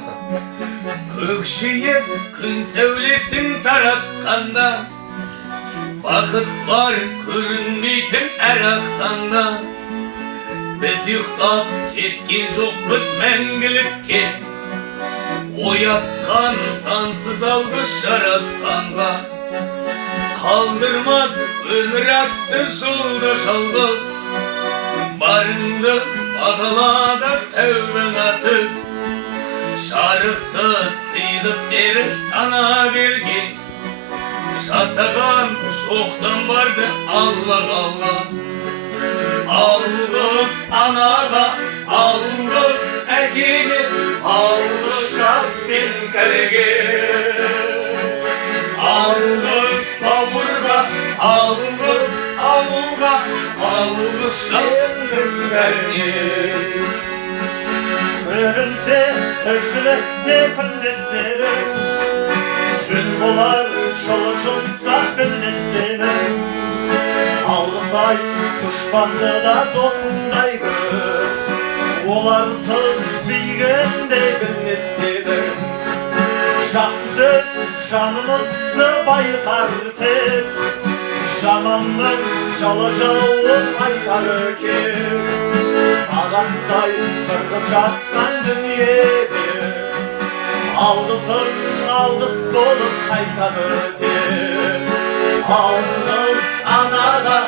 Hasan. Көкшие күн сәулесін таратқанда, бақыт бар көрінбейтін әр ақтанда. Біз ұйықтап кеткен жоқпыз мәңгілікке, оятқан сансыз алғыс жаратқанға. Қалдырмас өмір атты жолды жалғыз, барыңды бағалада тәубең атыз. Жарықты сыйғып беріп сана берген, жасаған жоқтан барды Алла қалғыз. Алғыс анаға, алғыс әкеге, алғыс жас пен кәріге. Алғыс бауырға, алғыс ауылға, алғыс елдің бәріне. Көрінсе тіршілікте күндестері, жүн болар жылы жұмсақ тілдестері. Алғыс ай дұшпанды да досындай көр, оларсыз бейгенде білместеді. Жақсы сөз жанымызды байқартып, жаманның жалы жауын айтар екен. Сағаттай сырғып жатқан дүниеде, алғысың алғыс болып қайтады өтер. Алғыс анаға,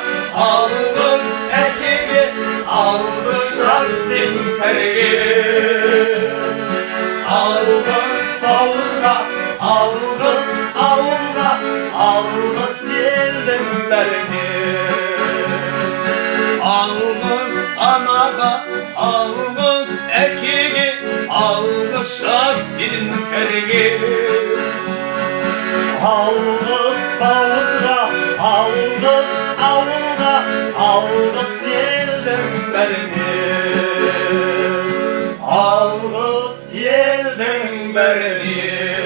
алғыс әкеге, алғыс жас пен кәріге. Алғыс бауырға, алғыс ауылға, алғыс елдің бәріне. Alғыс анаға, алғыс әкеге, алғыс жас пен кәріге. Алғыс бауырға, алғыс ауылға, алғыс елдің бәріне. Алғыс елдің бәріне.